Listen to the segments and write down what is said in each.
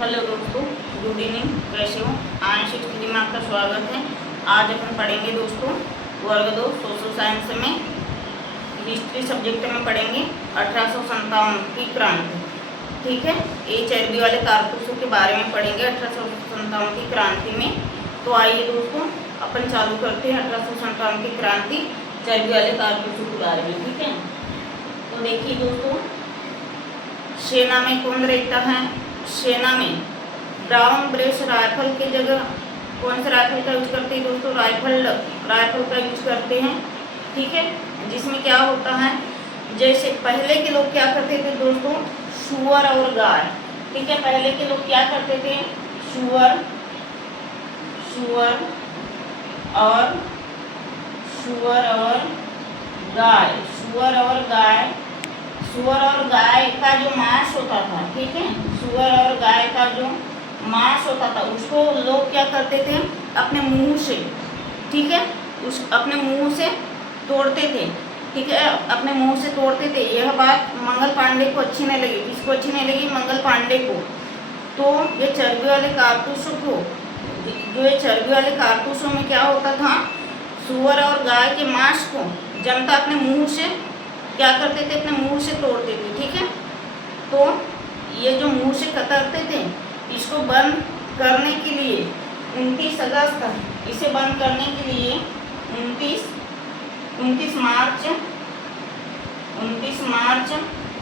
Hello दोस्तों, good evening. कैसे हो? आंशिक हिस्ट्री में आपका स्वागत है। आज अपन पढ़ेंगे दोस्तों वर्ग 2 सोशल साइंस में हिस्ट्री सब्जेक्ट में पढ़ेंगे 1857 की क्रांति। ठीक है, ये चर्बी वाले कारतूसों के बारे में पढ़ेंगे 1857 की क्रांति में। तो आइए दोस्तों अपन चालू करते हैं 1857 की क्रांति चर्बी वाले कारतूसों के बारे में। ठीक है, तो देखिए दोस्तों, सेना में कौन रहता है? सेना में ब्राउन ब्रेस राइफल की जगह कौन सा राइफल का यूज करते हैं दोस्तों? राइफल का यूज करते हैं। ठीक है, जिसमें क्या होता है, जैसे पहले के लोग क्या करते थे दोस्तों, सुअर और गाय। ठीक है, पहले के लोग क्या करते थे, सुअर और गाय का जो मांस होता था, ठीक है, सुअर और गाय का जो मांस होता था उसको लोग क्या करते थे, अपने मुंह से, ठीक है, अपने मुंह से तोड़ते थे। ठीक है, अपने मुंह से तोड़ते थे। यह बात मंगल पांडे को अच्छी नहीं लगी। किसको अच्छी नहीं लगी? मंगल पांडे को। तो ये चर्बी वाले कारतूसों में क्या होता था, सुअर और गाय के मांस को जनता अपने मुंह से क्या करते थे, अपने मुंह से तोड़ते थे। ठीक है, तो ये जो मुंह से कतरते थे, इसको बंद करने के लिए 29 अगस्त, इसे बंद करने के लिए 29 मार्च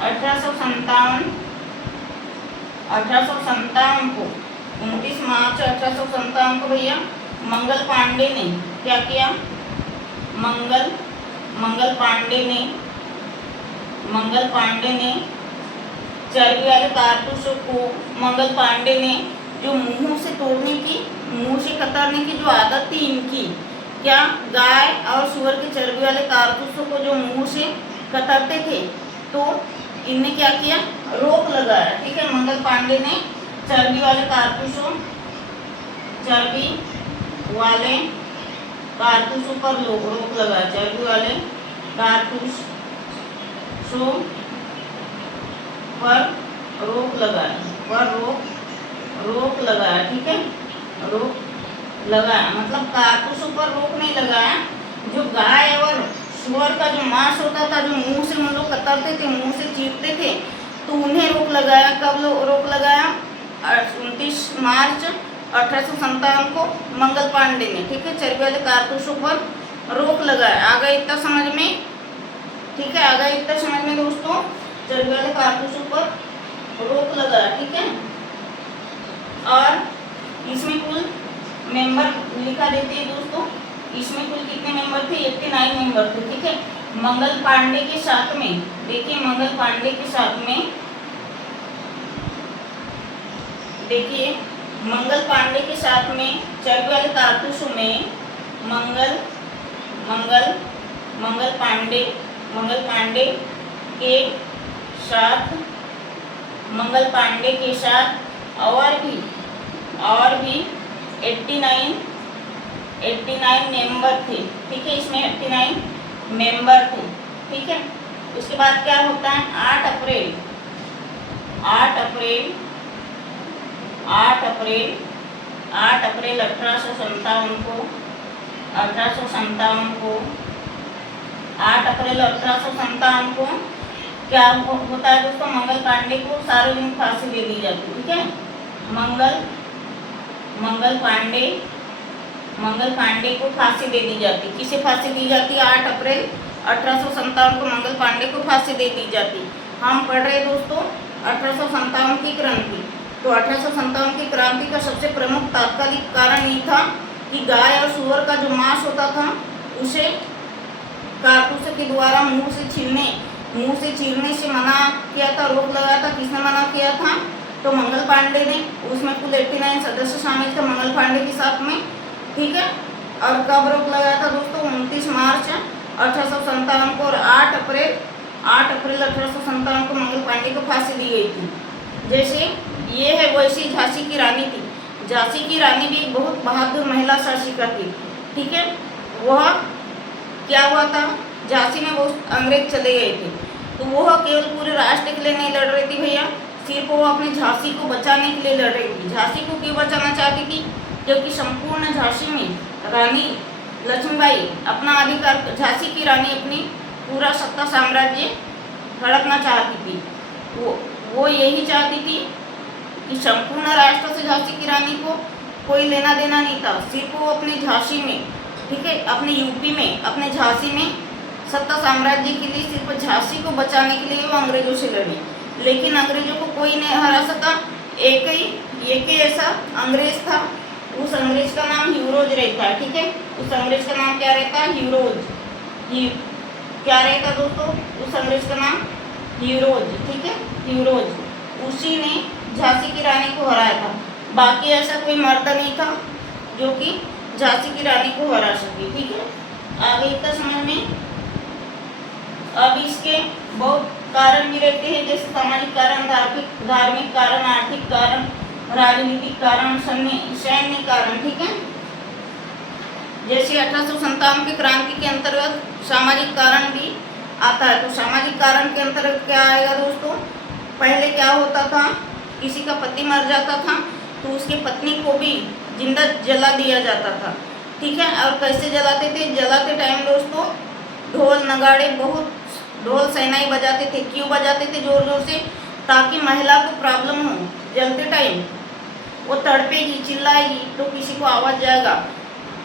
1857 को 29 मार्च 1857 को भैया मंगल पांडे ने क्या किया? मंगल पांडे ने चर्बी वाले कारतूसों को, मंगल पांडे ने जो मुंह से तोड़ने की, मुंह से कतरने की जो आदत थी इनकी, क्या गाय और सुअर के चर्बी वाले कारतूसों को जो मुंह से कतरते थे, तो इनने क्या किया, रोक लगाया। ठीक है, मंगल पांडे ने चर्बी वाले कारतूसों पर रोक लगाया। चर्बी वाले कारतूसों पर रोक लगाया। ठीक है, रोक लगाया मतलब कारतूसों पर रोक नहीं लगाया। जो गाय और सुअर का जो मांस होता था, जो मुंह से हम लोग कतरते थे, मुंह से चीरते थे, तो उन्हें रोक लगाया। कब रोक लगाया? 29 मार्च 1857 को मंगल पांडे ने। ठीक है, चर्बी वाले कारतूसों पर रोक लगाया। आ गया इतना समझ में? ठीक है, आ गया इतना समझ में दोस्तों, चर्बी वाले कारतूसों पर रोक लगाया। ठीक है, और इसमें कुल मेंबर लिखा देते हैं दोस्तों। इसमें कुल कितने मेंबर थे? 89 मेंबर थे। ठीक है, मंगल पांडे के साथ में, देखिए मंगल पांडे के साथ में, देखिए मंगल पांडे के साथ में चर्बी वाले कारतूसों में मंगल पांडे के साथ और भी 89 मेंबर थे। ठीक है, इसमें 89 मेंबर थे। ठीक है, उसके बाद क्या होता है, 8 अप्रैल 1857 को 8 अप्रैल 1857 को क्या होता है दोस्तों, मंगल पांडे को सार्वजनिक फांसी दे दी जाती। ठीक है, मंगल पांडे को फांसी दे दी जाती। किसे फांसी दी जाती? 8 अप्रैल 1857 को मंगल पांडे को फांसी दे दी जाती। हम पढ़ रहे दोस्तों 1857 की क्रांति। तो 1857 की क्रांति का सबसे प्रमुख तात्कालिक कारण ये था कि गाय और सुअर का जो मांस होता था, उसे कारतूसों के द्वारा मुंह से चीरने से मना किया था, रोक लगाया था। किसने मना किया था? तो मंगल पांडे ने। उसमें कुल 89 सदस्य शामिल थे मंगल पांडे के साथ में। ठीक है, और कब रोक लगाया था दोस्तों? 29 मार्च 1857 को, और 8 अप्रैल 1857 को मंगल पांडे को फांसी दी गई थी। जैसे ये है वैसी झांसी की रानी थी। झांसी की रानी भी एक बहुत बहादुर महिला शासिका थी। ठीक है, वह क्या हुआ था, झांसी में बहुत अंग्रेज चले गए थे, तो वह केवल पूरे राष्ट्र के लिए नहीं लड़ रही थी भैया, सिर्फ वो अपने झांसी को बचाने के लिए लड़ रही थी। झांसी को क्यों बचाना चाहती थी? क्योंकि संपूर्ण झांसी में रानी लक्ष्मीबाई अपना अधिकार, झांसी की रानी अपनी पूरा सत्ता साम्राज्य हड़पना चाहती थी। वो यही चाहती थी कि संपूर्ण राष्ट्र से झांसी की रानी को कोई लेना देना नहीं था। सिर्फ वो अपने झांसी में, ठीक है, अपने यूपी में, अपने झांसी में सत्ता साम्राज्य के लिए, सिर्फ झांसी को बचाने के लिए वो अंग्रेजों से लड़ी। लेकिन अंग्रेजों को कोई नहीं हरा सका। एक ही ऐसा अंग्रेज था, उस अंग्रेज का नाम ह्यूरोज रहता है, ठीक है। उस अंग्रेज का नाम क्या रहता है? ह्यूरोज। क्या रहता दोस्तों? उस अंग्रेज का नाम ह्यूरोज, ठीक है, ह्यूरोज। उसी ने झांसी की रानी को हराया था। बाकी ऐसा कोई मर्द नहीं था जो कि झांसी की रानी को हरा सके, ठीक है। आगे इतना समझ में। अब इसके बहुत कारण भी रहते हैं, जैसे सामाजिक कारण, धार्मिक कारण, आर्थिक कारण, राजनीतिक कारण, सैन्य कारण, ठीक है। जैसे 1857 की क्रांति के अंतर्गत सामाजिक कारण भी आता है। तो सामाजिक कारण के अंतर्गत क्या आएगा दोस्तों? पहले क्या होता था, किसी का पति मर जाता था तो उसके पत्नी को भी जिंदा जला दिया जाता था, ठीक है। और कैसे जलाते थे? जलाते टाइम दोस्तों ढोल नगाड़े, बहुत ढोल शहनाई बजाते थे। क्यों बजाते थे जोर जोर से? ताकि महिला को प्रॉब्लम हो, जलते टाइम वो तड़पेगी, चिल्लाएगी तो किसी को आवाज़ जाएगा,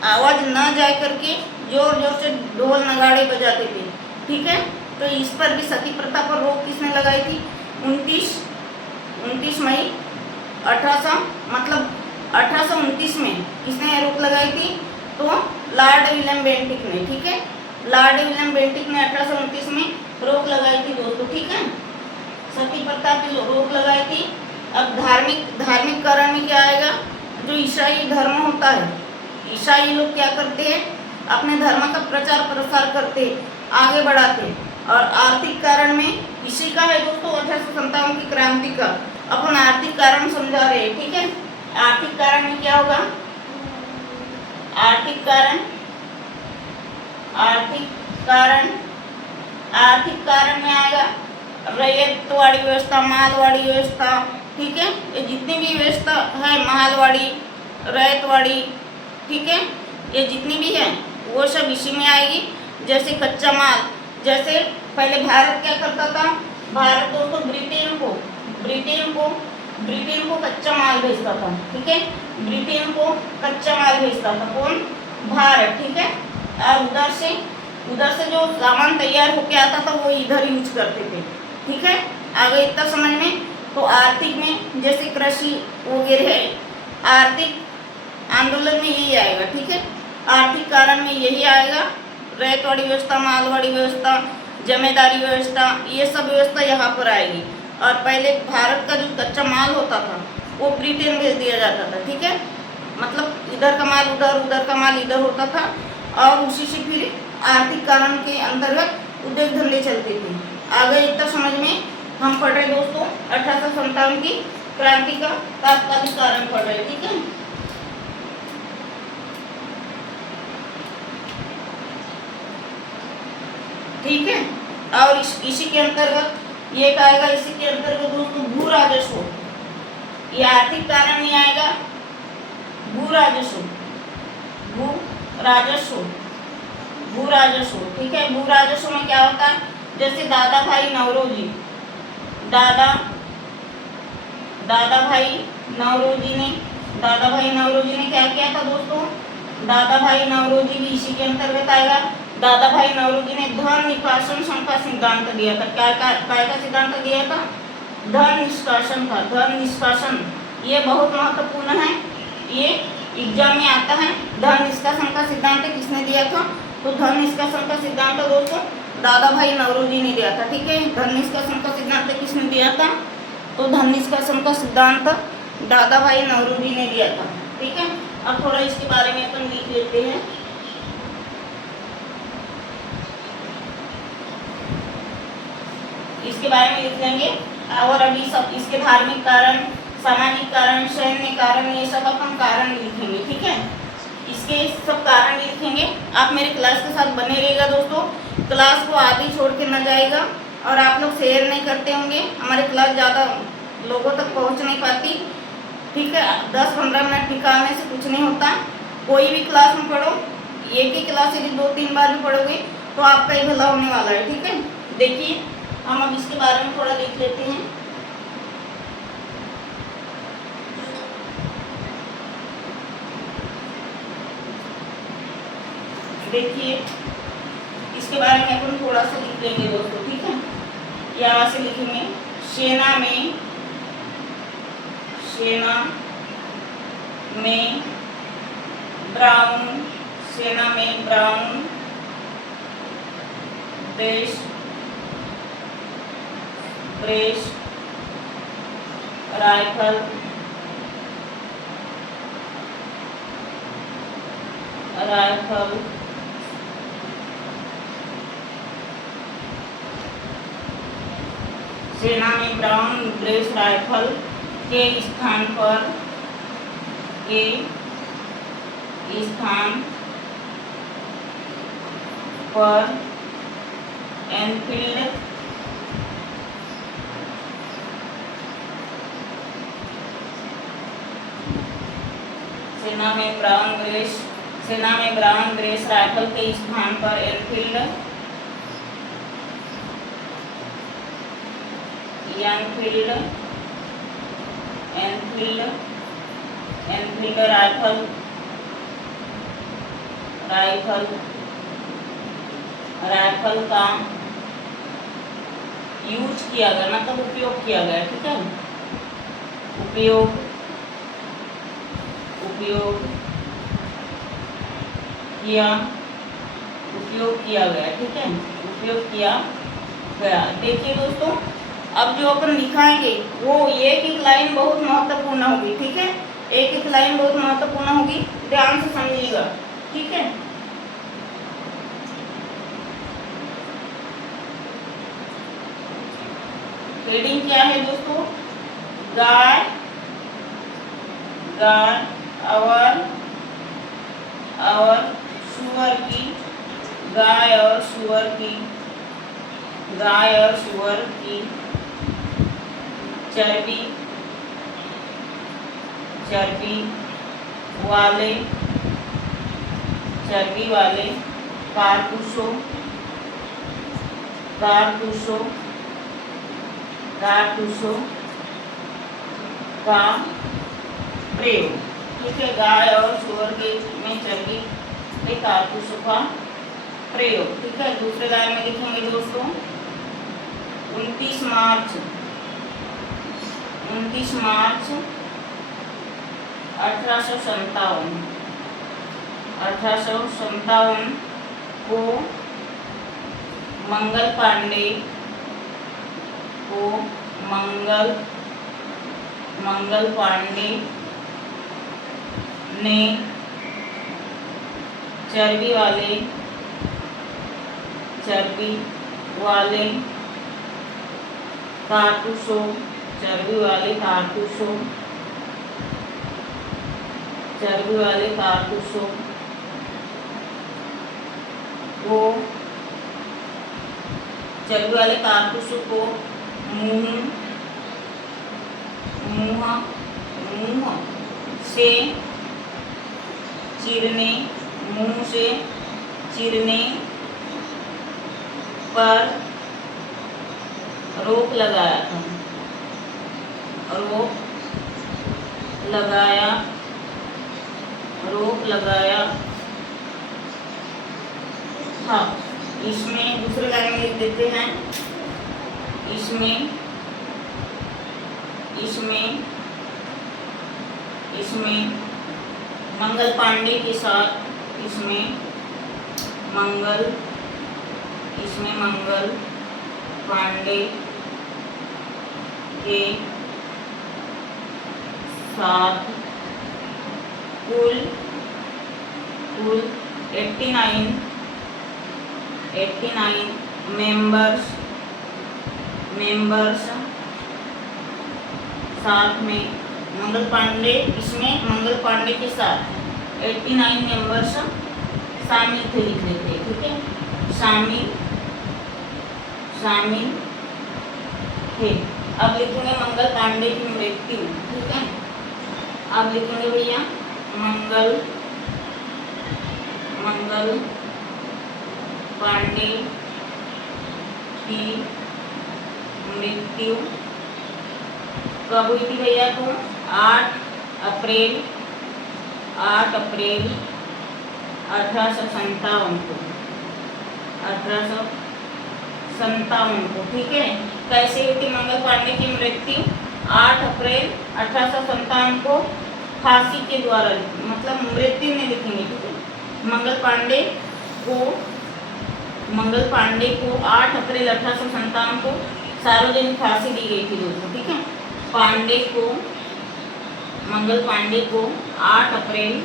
आवाज़ ना जाए करके जोर जोर से ढोल नगाड़े बजाते थे, ठीक है। तो इस पर भी सती प्रथा पर रोक किसने लगाई थी? 29 मई 1829 में किसने रोक लगाई थी? तो लॉर्ड विलियम बेंटिक ने, ठीक है। लॉर्ड विलियम बेंटिक ने 1829 में रोक लगाई थी दोस्तों, ठीक है। सती प्रथा पे रोक लगाई थी। अब धार्मिक कारण में क्या आएगा? जो ईसाई धर्म होता है, ईसाई लोग क्या करते हैं? अपने धर्म का प्रचार प्रसार करते, आगे बढ़ाते। और आर्थिक कारण में इसी का है दोस्तों 1857 की क्रांति का। अपन आर्थिक कारण समझा रहे हैं, ठीक है। आर्थिक कारण में क्या होगा? आर्थिक कारण में आएगा रैयतवाड़ी व्यवस्था, मालवाड़ी व्यवस्था, ठीक है। ये जितनी भी व्यवस्था है, मालवाड़ी, रैयतवाड़ी, ठीक है, ये जितनी भी है वो सब इसी में आएगी। जैसे कच्चा माल, जैसे पहले भारत क्या करता था? भारत दोस्तों ब्रिटेन को कच्चा माल भेजता था, ठीक है। ब्रिटेन को कच्चा माल भेजता था कौन? भारत, ठीक है। और उधर से जो सामान तैयार होके आता था वो इधर यूज करते थे, ठीक है। आगे इतना समझ में। तो आर्थिक में जैसे कृषि वगैरह है, आर्थिक आंदोलन में यही आएगा, ठीक है। आर्थिक कारण में यही आएगा, रैयतवाड़ी व्यवस्था, मालवाड़ी व्यवस्था, जमींदारी व्यवस्था, ये सब व्यवस्था यहाँ पर आएगी। और पहले भारत का जो कच्चा माल होता था वो ब्रिटेन भेज दिया जाता था, ठीक है। मतलब इधर का माल उधर, उधर का माल इधर होता था। और उसी से फिर आर्थिक कारण के अंतर्गत उद्योग धंधे चलते थे। आगे इतना समझ में हम पढ़ रहे दोस्तों 1857 की क्रांति का तात्कालिक कारण पढ़ रहे, ठीक है। ठीक है। और इसी के अंतर्गत ये आएगा, इसी के अंतर्गत दोस्तों भू राजस्व। ये आर्थिक कारण में आएगा, भू राजस्व, ठीक है। भू राजस्व में क्या होता है? जैसे दादा भाई नौरोजी ने क्या किया था दोस्तों? दादा भाई नौरोजी भी इसी के अंतर्गत आएगा। दादा भाई नौरोजी ने धन निष्कासन संघ का सिद्धांत दिया था। क्या का सिद्धांत दिया था? धन निष्कासन का। धन निष्कासन ये बहुत महत्वपूर्ण है, ये एग्जाम में आता है। धन निष्कासन का सिद्धांत किसने दिया था? तो धन निष्कासन का सिद्धांत दोस्तों दादा भाई नौरोजी ने दिया था, ठीक है। धन निष्कासन का सिद्धांत किसने दिया था? तो धन निष्कासन का सिद्धांत दादा भाई नौरोजी ने दिया था, ठीक है। अब थोड़ा इसके बारे में अपन लिख लेते हैं। इसके बारे में लिख लेंगे। और अभी सब इसके धार्मिक कारण, सामाजिक कारण, सैन्य कारण, ये सब अपन कारण लिखेंगे, ठीक है। इसके सब कारण लिखेंगे। आप मेरे क्लास के साथ बने रहिएगा दोस्तों। क्लास को आधी छोड़ के न जाएगा। और आप लोग शेयर नहीं करते होंगे, हमारे क्लास ज़्यादा लोगों तक पहुंच नहीं पाती। ठीक है, 10-15 मिनट निकालने से कुछ नहीं होता। कोई भी क्लास में पढ़ो, एक ही क्लास यदि 2-3 बार भी पढ़ोगे तो आपका ही भला होने वाला है। ठीक है, देखिए हम अब इसके बारे में थोड़ा लिख लेते हैं। देखिए इसके बारे में अपन थोड़ा सा लिख लेंगे दोस्तों। ठीक है, यहाँ से लिखेंगे सेना में ब्राउन, सेना में ब्राउन ब्रेस राइफल सेना में ब्राउन ब्रेस राइफल के स्थान पर एनफील्ड सेना में ब्राउन ग्रेस राइफल के स्थान पर एनफील्ड राइफल का यूज किया गया, मतलब उपयोग किया गया। ठीक है, उपयोग किया गया। ठीक है, उपयोग किया गया। देखिए दोस्तों, अब जो अपन लिखाएंगे वो एक एक लाइन बहुत महत्वपूर्ण होगी। ठीक है, एक एक लाइन बहुत महत्वपूर्ण होगी, ध्यान से समझिएगा। ठीक है, हेडिंग क्या है दोस्तों? गाय और सुअर की चर्बी वाले कारतूसों का प्रयोग। ठीक है, गाय और सुअर के में चर्बी के कारतूसों का प्रयोग। ठीक है, दूसरे लाइन में लिखेंगे दोस्तों 29 मार्च 1857 को मंगल पांडे ने चर्बी वाले कारतूसों को मुंह से चीरने पर रोक लगाया था। इसमें दूसरे लाइन में लिख देते हैं, इसमें मंगल पांडे के साथ कुल 89 मेंबर्स साथ में मंगल पांडे के साथ 89 मेंबर्स शामिल थे, लिख देते हैं। ठीक है, शामिल थे। अब लिखेंगे मंगल पांडे की मृत्यु। ठीक है, अब लिखेंगे भैया मंगल पांडे की मृत्यु कब हुई थी भैया? तो 8 अप्रैल 1857 को, 1857 को। ठीक है, कैसे हुई थी मंगल पांडे की मृत्यु? 8 अप्रैल 1857 को फांसी के द्वारा, मतलब मृत्यु में लिखेंगे। ठीक है, मंगल पांडे को 8 अप्रैल 1857 को सार्वजनिक फांसी दी गई थी दोस्तों। ठीक है, मंगल पांडे को 8 अप्रैल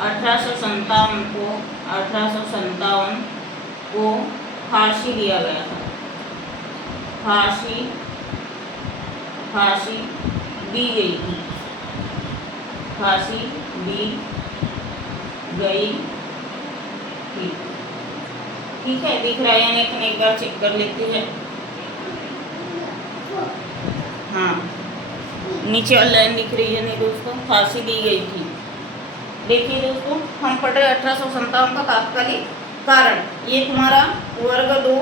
1857 को फांसी दिया गया था। फांसी दी गई थी, फांसी दी गई थी। ठीक है, दिख रहा है या नहीं एक बार चेक कर लेते हैं। हाँ, नीचे वाली लाइन दिख रही है नहीं दोस्तों? फांसी दी गई थी। देखिए दोस्तों, हम पढ़ रहे 1857 का तात्कालिक कारण। ये तुम्हारा वर्ग 2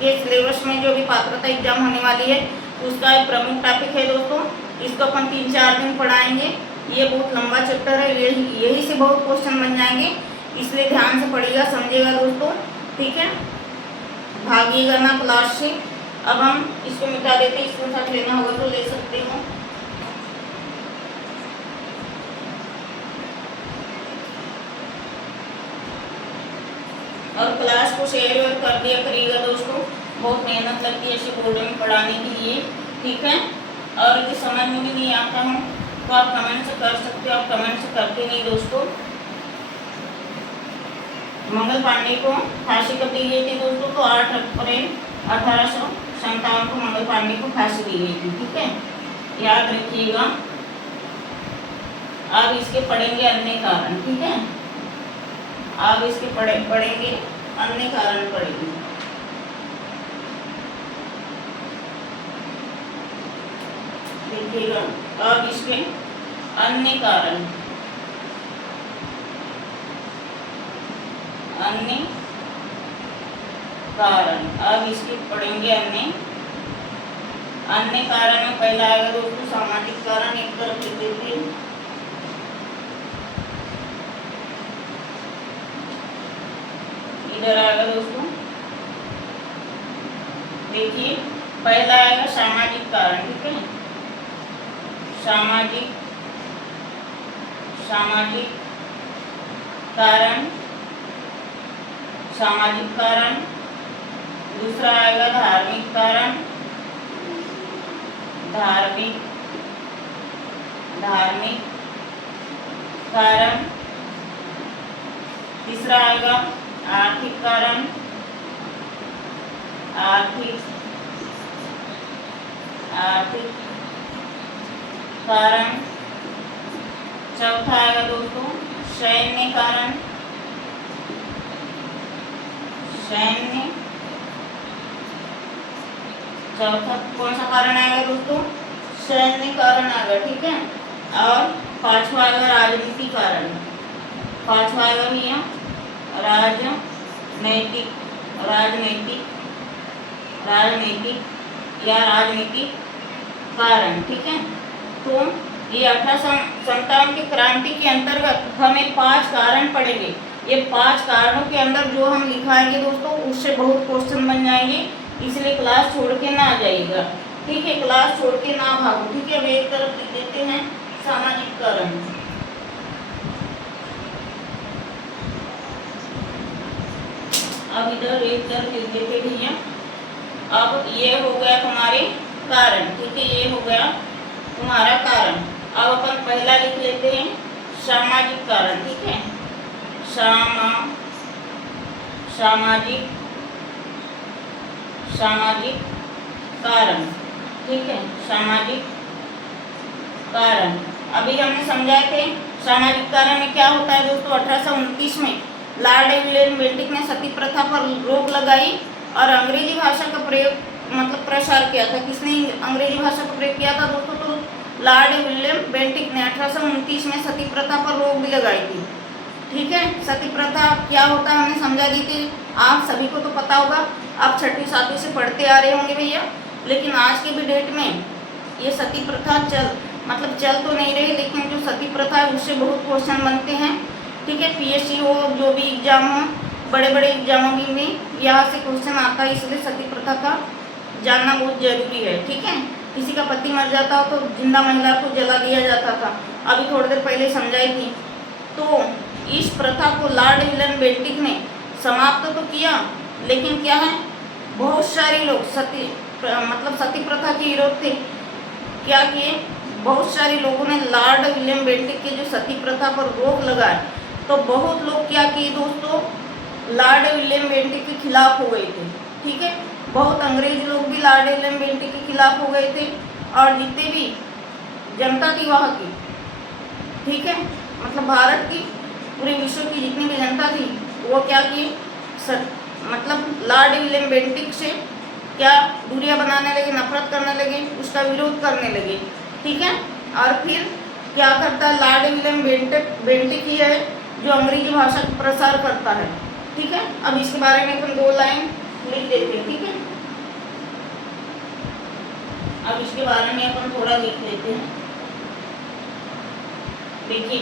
के सिलेबस में जो भी पात्रता एग्जाम होने वाली है उसका एक प्रमुख टॉपिक है दोस्तों। इसको अपन 3-4 दिन पढ़ाएंगे। ये बहुत लंबा चैप्टर है, यही से बहुत क्वेश्चन बन जाएंगे, इसलिए ध्यान से पढ़िएगा, समझिएगा दोस्तों। ठीक है, भागिएगा ना क्लास से। अब हम इसको मिटा देते हैं, इसको साथ लेना होगा तो ले सकते हो। और क्लास को शेयर कर दिया करिएगा दोस्तों, बहुत मेहनत लगती है ऐसे बोर्ड में पढ़ाने के लिए। ठीक है, और यदि समझ में भी नहीं आता हो तो आप कमेंट से कर सकते हो, आप कमेंट से करते नहीं दोस्तों। मंगल पांडे को फांसी कब दी गई थी दोस्तों? तो 8 अप्रैल 1857 को मंगल पांडे को फांसी दी गई थी। ठीक है, याद रखिएगा। अब इसके पढ़ेंगे अन्य कारण। ठीक है, अब इसके पढ़ेंगे अन्य कारण पढ़ेंगे। देखिएगा, अब इसके अन्य कारण अब इसके पढ़ेंगे अन्य कारण में पहला आएगा दोस्तों सामाजिक कारण। एक तरफ लिख देते हैं, इधर आएगा दोस्तों। देखिए, पहला आएगा सामाजिक कारण। ठीक है, सामाजिक कारण। दूसरा आएगा धार्मिक कारण। तीसरा आएगा आर्थिक कारण। चौथा आएगा दोस्तों सैन्य कारण। चौथा कौन सा कारण आएगा दोस्तों? सैन्य कारण आएगा। ठीक है, और पांचवा आएगा राजनीतिक कारण। पांचवा आएगा भैया राजनीतिक कारण। ठीक है, तो ये 1857 की क्रांति के अंतर्गत हमें 5 कारण पढ़ेंगे। ये 5 कारणों के अंदर जो हम लिखाएंगे दोस्तों उससे बहुत क्वेश्चन बन जाएंगे, इसलिए क्लास छोड़ के ना जाइएगा। ठीक है, क्लास छोड़ के ना भागो। ठीक है, अब एक तरफ लिख देते हैं सामाजिक कारण। अब इधर एक तरफ लिख देते भैया। अब ये हो गया तुम्हारे कारण। ठीक है, ये हो गया तुम्हारा कारण। अब अपन पहला लिख लेते हैं सामाजिक कारण। ठीक है, सामाजिक कारण। ठीक है, सामाजिक कारण अभी हमने समझाए थे। सामाजिक कारण में क्या होता है दोस्तों? 1829 में लॉर्ड विलियम बेंटिक ने सती प्रथा पर रोक लगाई और अंग्रेजी भाषा का प्रयोग मतलब प्रसार किया था। किसने अंग्रेजी भाषा का प्रयोग किया था दोस्तों? तो लॉर्ड विलियम बेंटिक ने 1829 में सती प्रथा पर रोक भी लगाई थी। ठीक है, सती प्रथा क्या होता है हमने समझा दी थी, आप सभी को तो पता होगा, आप छठी सातवीं से पढ़ते आ रहे होंगे भैया। लेकिन आज के भी डेट में ये सती प्रथा चल तो नहीं रही, लेकिन जो सती प्रथा है उससे बहुत क्वेश्चन बनते हैं। ठीक है, पीएससी हो, जो भी एग्जाम हो, बड़े बड़े एग्जामों में यहाँ से क्वेश्चन आता है, इसलिए सती प्रथा का जानना बहुत जरूरी है। ठीक है, किसी का पति मर जाता हो तो जिंदा महिला को जला दिया जाता था, अभी थोड़ी देर पहले समझाई थी। तो इस प्रथा को लॉर्ड विलियम बेंटिक ने समाप्त तो किया, लेकिन क्या है, बहुत सारे लोग सती प्रथा के विरोध थे। क्या किए, बहुत सारे लोगों ने लॉर्ड विलियम बेंटिक के जो सती प्रथा पर रोक लगाए, तो बहुत लोग क्या किए दोस्तों, लॉर्ड विलियम बेंटिक के खिलाफ हो गए थे। ठीक है, बहुत अंग्रेज लोग भी लॉर्ड विलियम बेंटिक के खिलाफ हो गए थे, और जितने भी जनता थी वहाँ की, ठीक है, मतलब भारत की, पूरे विश्व की जितनी भी जनता थी, वो क्या किए, मतलब लॉर्ड विलियम बेंटिक से क्या दूरियां बनाने लगे, नफरत करने लगे, उसका विरोध करने लगे। ठीक है, और फिर क्या करता है लॉर्ड विलियम बेंटिक ही है जो अंग्रेजी भाषा का प्रसार करता है। ठीक है, अब इसके बारे में अपन 2 लाइन लिख देते हैं। ठीक है, अब इसके बारे में अपन थोड़ा लिख लेते हैं। देखिए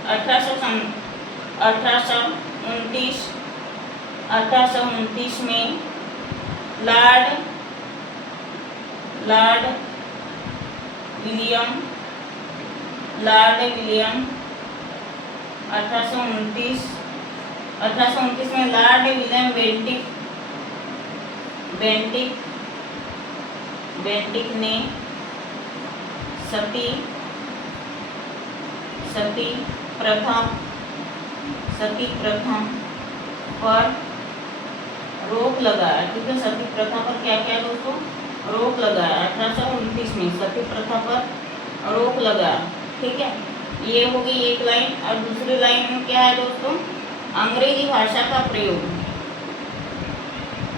1829 में लॉर्ड विलियम 1829 में लॉर्ड विलियम बेंटिक ने सती प्रथा पर रोक लगाया। ठीक है, सती प्रथा पर क्या क्या दोस्तों, रोक लगाया। 1829 में सती प्रथा पर रोक लगाया। ठीक है, ये होगी एक लाइन। और दूसरी लाइन में क्या है दोस्तों, अंग्रेजी भाषा का प्रयोग,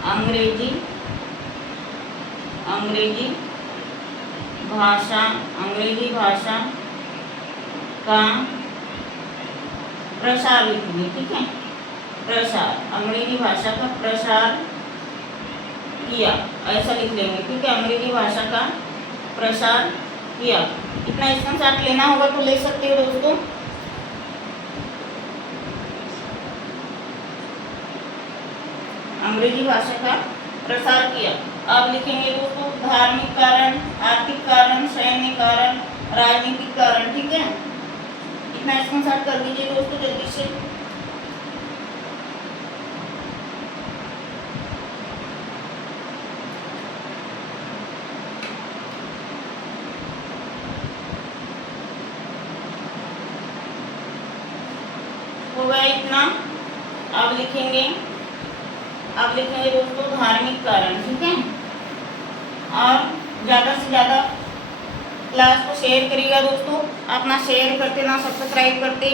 अंग्रेजी भाषा का प्रसार लिखेंगे। ठीक है, प्रसार, अंग्रेजी भाषा का प्रसार किया, ऐसा लिख लेंगे। ठीक है, अंग्रेजी भाषा का प्रसार किया। इतना स्क्रीनशॉट लेना होगा तो ले सकते हो दोस्तों। अंग्रेजी भाषा का प्रसार किया। अब लिखेंगे दोस्तों धार्मिक कारण, आर्थिक कारण, सैन्य कारण, राजनीतिक कारण। ठीक है, इतना स्क्रीनशॉट कर दीजिए दोस्तों जल्दी से। हो गया इतना। अब लिखेंगे दोस्तों धार्मिक कारण। ठीक है, और ज़्यादा से ज़्यादा क्लास को शेयर करिएगा दोस्तों। आप ना शेयर करते, ना सब्सक्राइब करते,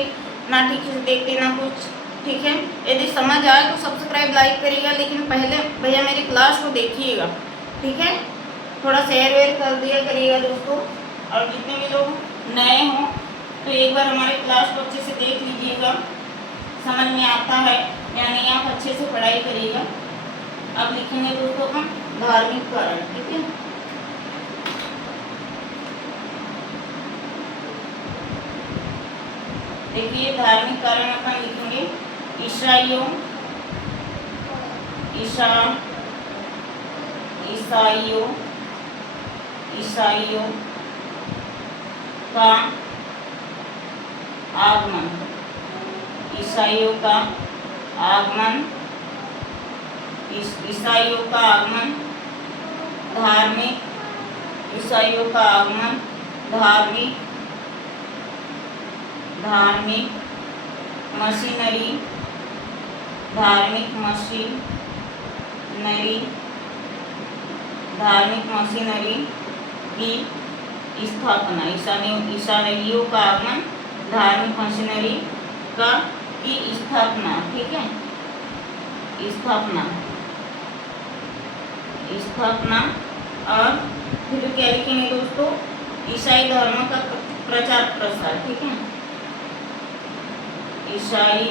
ना ठीक से देखते, ना कुछ। ठीक है, यदि समझ आए तो सब्सक्राइब लाइक करिएगा, लेकिन पहले भैया मेरी क्लास को देखिएगा। ठीक है, थोड़ा शेयर वेयर कर दिया करिएगा दोस्तों। और जितने भी लोग नए हों तो एक बार हमारे क्लास को अच्छे से देख लीजिएगा, समझ में आता है या नहीं, आप अच्छे से पढ़ाई करिएगा। अब लिखेंगे दोस्तों हम धार्मिक कारण। ठीक है, देखिए धार्मिक कारण अपन लिखेंगे ईसाइयों का आगमन, ईसाइयों का आगमन, धार्मिक, ईसाइयों का आगमन धार्मिक मशीनरी की स्थापना, ईसाइयों का आगमन, धार्मिक मशीनरी की स्थापना। ठीक है, स्थापना स्थापना। और फिर क्या लिखेंगे दोस्तों, ईसाई धर्म का प्रचार प्रसार। ठीक है, ईसाई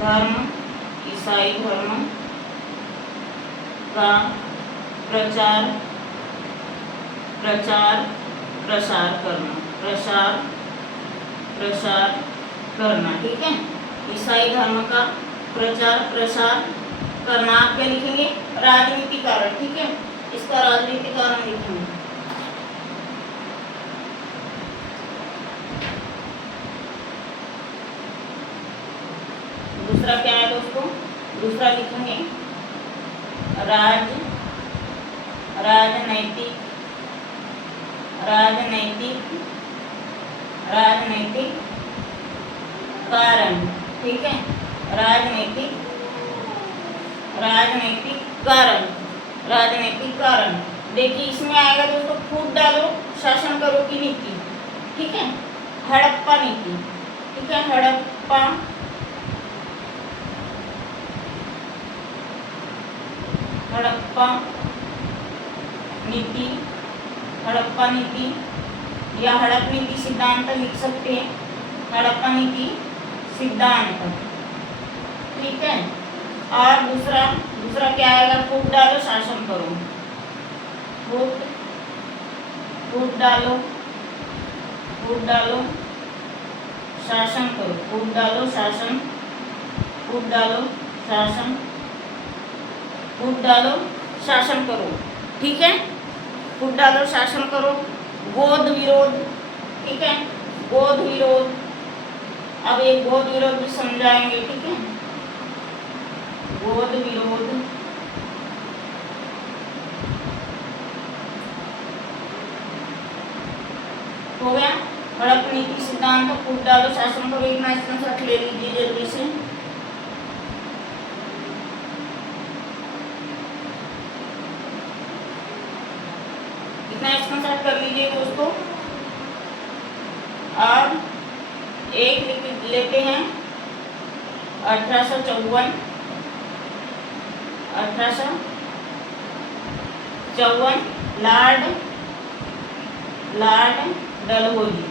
धर्म का प्रचार प्रसार करना। ठीक है, ईसाई धर्म का प्रचार प्रसार करना। आप क्या लिखेंगे, राजनीतिक कारण। ठीक है, इसका राजनीतिक कारण लिखेंगे। दूसरा क्या है दोस्तों, दूसरा लिखेंगे राजनैतिक कारण। ठीक है, राजनैतिक कारण। देखिए इसमें आएगा दोस्तों, फूट डालो शासन करो की नीति। ठीक है, हड़प्पा नीति। ठीक है, हड़प्पा नीति या हड़प नीति सिद्धांत लिख सकते हैं, हड़प्पा नीति सिद्धांत। ठीक है, और दूसरा क्या आएगा, फूट डालो शासन करो। फूट डालो शासन करो। फूट डालो शासन करो। ठीक है, फूट डालो शासन करो। गोद विरोध। ठीक है, गोद विरोध। अब एक गोद विरोध भी समझाएंगे। ठीक है, गोद विरोध हो गया। हड़प नीति सिद्धांत, फूट डालो शासन करो। एक ना स्क्रीनशॉट ले लीजिए जल्दी से। इतना स्क्रीनशॉट कर लीजिए दोस्तों। और एक लिख लेते हैं 1854 लॉर्ड डलहौजी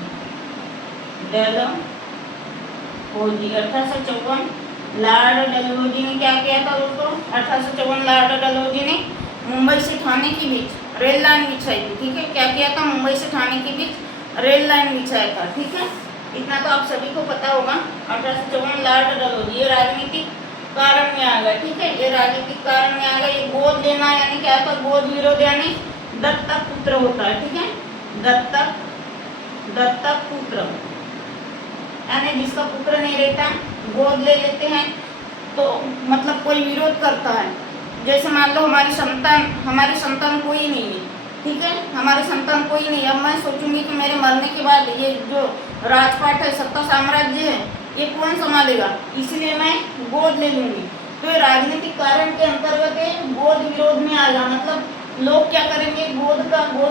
1854 लॉर्ड डलहौजी ने क्या किया था दोस्तों, 1854 लॉर्ड डलहौजी ने मुंबई से ठाणे के बीच रेल लाइन बिछाई थी। ठीक है, क्या किया था, मुंबई से ठाणे के बीच रेल लाइन बिछाया था। ठीक है, इतना तो आप सभी को पता होगा। 1854 लॉर्ड डलहौजी, ये राजनीतिक कारण में आ गया। ठीक है, ये राजनीतिक कारण में आ गया। ये गोद लेना यानी क्या था, गोद विरोध यानी दत्तक पुत्र होता है। ठीक है, दत्तक पुत्र यानी जिसका पुत्र नहीं रहता, गोद ले लेते हैं तो मतलब कोई विरोध करता है। जैसे मान लो हमारी संतान कोई नहीं है। ठीक है, हमारी संतान कोई नहीं। अब मैं सोचूंगी कि मेरे मरने के बाद ये जो राजपाट है, सत्ता साम्राज्य है, ये कौन संभालेगा, इसलिए मैं गोद ले लूंगी। तो ये राजनीतिक कारण के अंतर्गत गोद विरोध में आएगा। मतलब लोग क्या करेंगे, गोद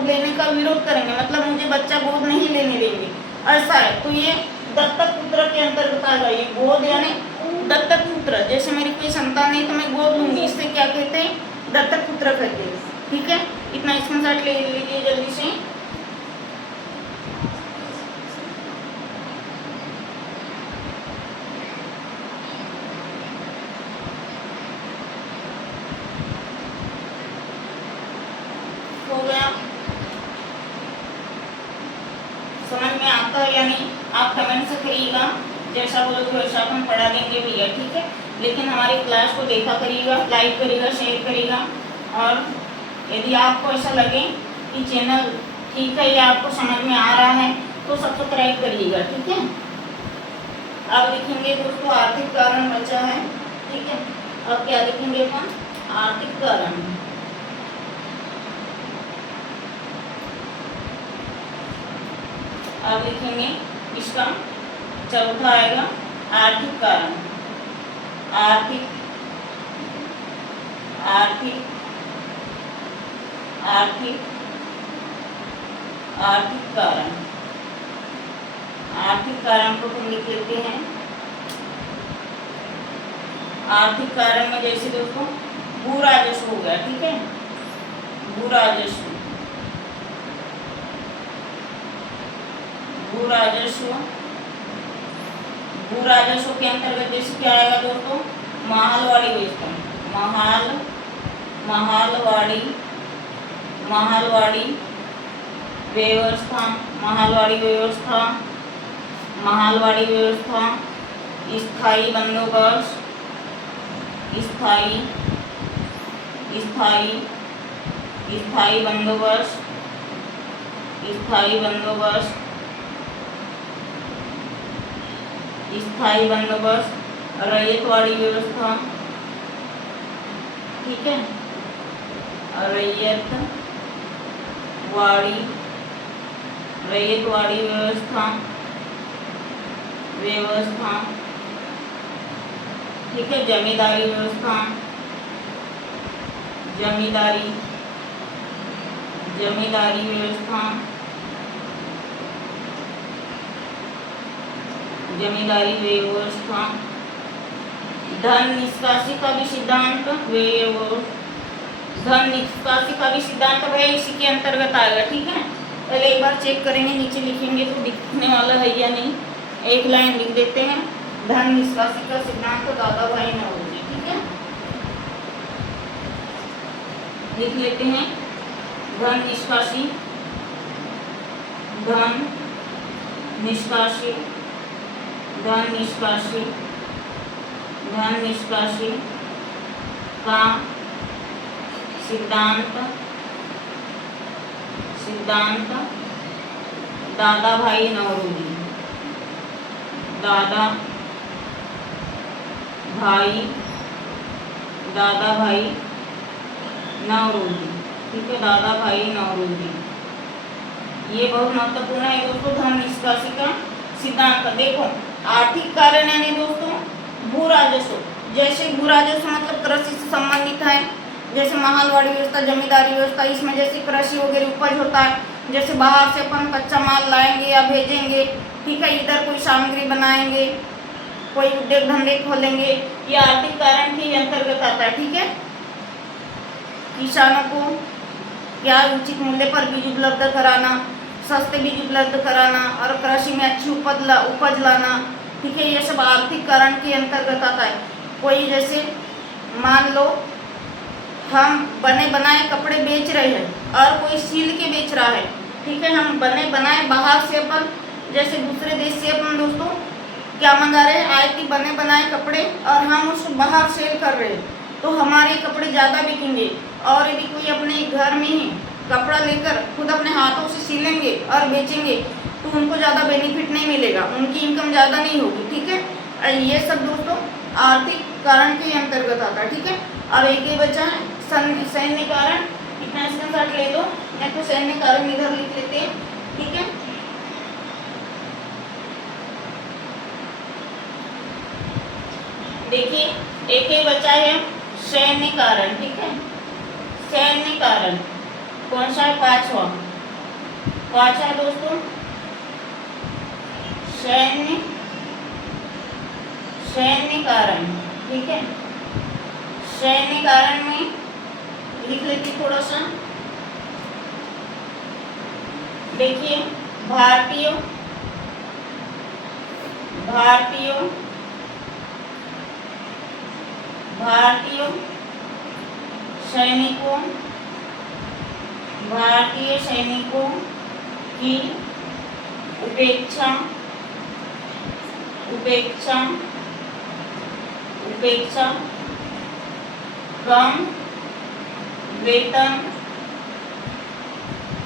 लेने का विरोध करेंगे, मतलब मुझे बच्चा गोद नहीं लेने देंगे, ऐसा है। तो ये दत्तक पुत्र के अंतर्गत आएगा। ये गोद यानी दत्तक पुत्र। जैसे मेरी कोई संतान नहीं तो मैं गोद लूंगी, इससे क्या कहते हैं, दत्तक पुत्र कहते हैं। ठीक है, इतना स्क्रीनशॉट ले लीजिए जल्दी से। हो गया, समझ में आता है या नहीं, आप कमेंट से करिएगा। जैसा बोलोगे वैसा हम पढ़ा देंगे भैया। ठीक है, लेकिन हमारी क्लास को देखा करिएगा, लाइक करिएगा, शेयर करिएगा। और यदि आपको ऐसा लगे कि चैनल ठीक है या आपको समझ में आ रहा है तो सब्सक्राइब करिएगा। ठीक है, अब लिखेंगे दोस्तों आर्थिक कारण बचा है। ठीक है, अब क्या लिखेंगे हम, आर्थिक कारण। अब लिखेंगे इसका चौथा आएगा आर्थिक कारण। आर्थिक कारण। आर्थिक कारण को हम लिख लेते हैं आर्थिक कारण में जैसे दोस्तों भू राजस्व हो गया, ठीक है, भू राजस्व, भू राजस्व, भू राजस्व के अंतर्गत जैसे क्या आएगा दोस्तों, महालवाड़ी व्यवस्था, महालवाड़ी, महालवाड़ी व्यवस्था, महालवाड़ी व्यवस्था, महालवाड़ी व्यवस्था, स्थायी बंदोबस्त, स्थायी, स्थायी, स्थायी बंदोबस्त, स्थायी बंदोबस्त, स्थायी बंदोबस्त, रैयतवाड़ी व्यवस्था, ठीक है, रैयतवाड़ी, रैयतवाड़ी व्यवस्था, व्यवस्था, ठीक है, जमींदारी व्यवस्था, जमींदारी, जमींदारी व्यवस्था, जमींदारी व्यवस्था, धन निष्कासी का भी सिद्धांत, धन निष्कासी का भी सिद्धांत है इसी के अंतर्गत आएगा, ठीक है। पहले एक बार चेक करेंगे, नीचे लिखेंगे तो दिखने वाला है या नहीं, एक लाइन लिख देते हैं, धन निष्कासी का सिद्धांत तो दादा भाई नौरोजी, ठीक है, लिख लेते हैं, धन निष्कासी, धन निष्कासी, धन निष्कासी, धन निष्कासी का सिद्धांत, सिद्धांत दादा भाई नौरोजी, दादा भाई, दादा भाई नौरोजी, ठीक है, दादा भाई नौरोजी, ये बहुत महत्वपूर्ण है दोस्तों, धन निष्कासी का सिद्धांत। देखो आर्थिक कारण यानी दोस्तों भू राजस्व, जैसे भू राजस्व मतलब कृषि से संबंधित है, जैसे महालवाड़ी व्यवस्था, जमींदारी व्यवस्था, इसमें जैसे कृषि वगैरह उपज होता है, जैसे बाहर से अपन कच्चा माल लाएंगे या भेजेंगे, ठीक है, इधर कोई सामग्री बनाएंगे, कोई उद्योग धंधे खोलेंगे, ये आर्थिक कारण के अंतर्गत आता है, ठीक है। किसानों को क्या उचित मूल्य पर बीज उपलब्ध कराना, सस्ते बीज उपलब्ध कराना और कृषि में अच्छी उपज लाना, ठीक है, ये सब आर्थिक कारण के अंतर्गत आता है। कोई जैसे मान लो हम बने बनाए कपड़े बेच रहे हैं और कोई सिल के बेच रहा है, ठीक है, हम बने बनाए बाहर से अपन जैसे दूसरे देश से अपन दोस्तों क्या मंगा रहे हैं, आए बने बनाए कपड़े और हम उसको बाहर सेल कर रहे हैं, तो हमारे कपड़े ज़्यादा बिकेंगे। और यदि कोई अपने घर में ही कपड़ा लेकर खुद अपने हाथों से सिलेंगे और बेचेंगे तो उनको ज़्यादा बेनिफिट नहीं मिलेगा, उनकी इनकम ज़्यादा नहीं होगी, ठीक है। ये सब दोस्तों आर्थिक कारण के अंतर्गत आता है, ठीक है। अब एक ही बचा है सैन्य कारण, इतना स्क्रीनशॉट ले लो, या तो सैन्य कारण इधर लिख लेते हैं, ठीक है। देखिए एक ही बचा है सैन्य कारण, ठीक है, सैन्य कारण कौन सा है, पांचवा, पांचवा दोस्तों सैन्य, सैन्य कारण, ठीक है। सैन्य कारण में लिख लेती थोड़ा सा, देखिए भारतीय, भारतीय, भारतीय सैनिकों, भारतीय सैनिकों की उपेक्षा, उपेक्षा, उपेक्षा, कम वेतन,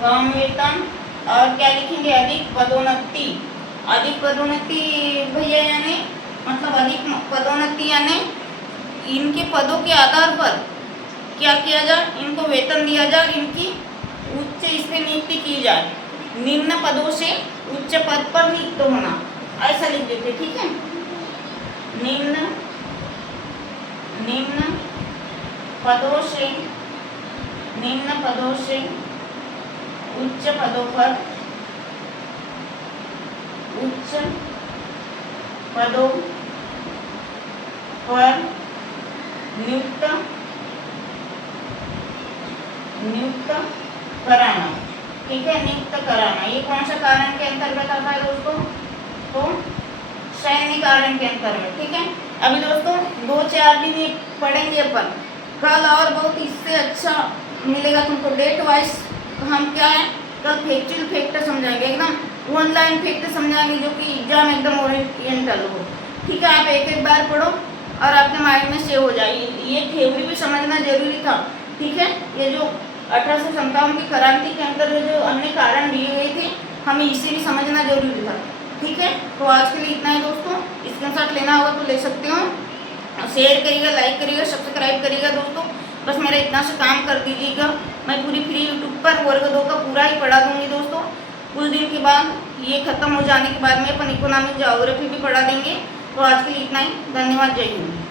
कम वेतन और क्या लिखेंगे, अधिक पदोन्नति, अधिक पदोन्नति भैया यानी मतलब अधिक पदोन्नति यानी इनके पदों के आधार पर क्या किया जाए, इनको वेतन दिया जाए, इनकी उच्च इस पे नियुक्ति की जाए, निम्न पदों से उच्च पद पर नियुक्त होना, ऐसा लिख देते, ठीक है। निम्न, निम्न पदों से, निम्न पदों से उच्च पदों पर, उच्च पदों पर नियुक्त कराना। ठीक है, नियुक्त कराना ये कौन सा कारण के अंतर्गत आता है दोस्तों? तो सैन्य कारण के अंतर्गत। ठीक है, अभी दोस्तों 2-4 दिन ये पढ़ेंगे अपन, कल और बहुत इससे अच्छा मिलेगा तुमको। डेट वाइज हम क्या है, कल फैक्चुअल फैक्ट समझाएंगे, एकदम ऑनलाइन फैक्ट समझाएंगे जो कि एग्जाम एकदम ओरिएंटल हो। ठीक है, आप एक बार पढ़ो और आपके माइंड में सेव हो जाए। ये थ्योरी भी समझना जरूरी था। ठीक है, ये जो 1857 की क्रांति के अंदर जो अन्य कारण दिए गए थे, हमें इसे भी समझना जरूरी था। ठीक है, तो आज के लिए इतना ही दोस्तों। स्क्रीनशॉट लेना होगा तो ले सकते हो। शेयर करिएगा, लाइक करिएगा, सब्सक्राइब करिएगा दोस्तों। बस मेरा इतना से काम कर दीजिएगा। मैं पूरी फ्री यूट्यूब पर वर्ग 2 का पूरा ही पढ़ा दूंगी दोस्तों। कुछ दिन के बाद ये खत्म हो जाने के बाद में अपन इकोनॉमिक ज्योग्राफी भी पढ़ा देंगे। तो आज के लिए इतना ही। धन्यवाद, जय हिंद।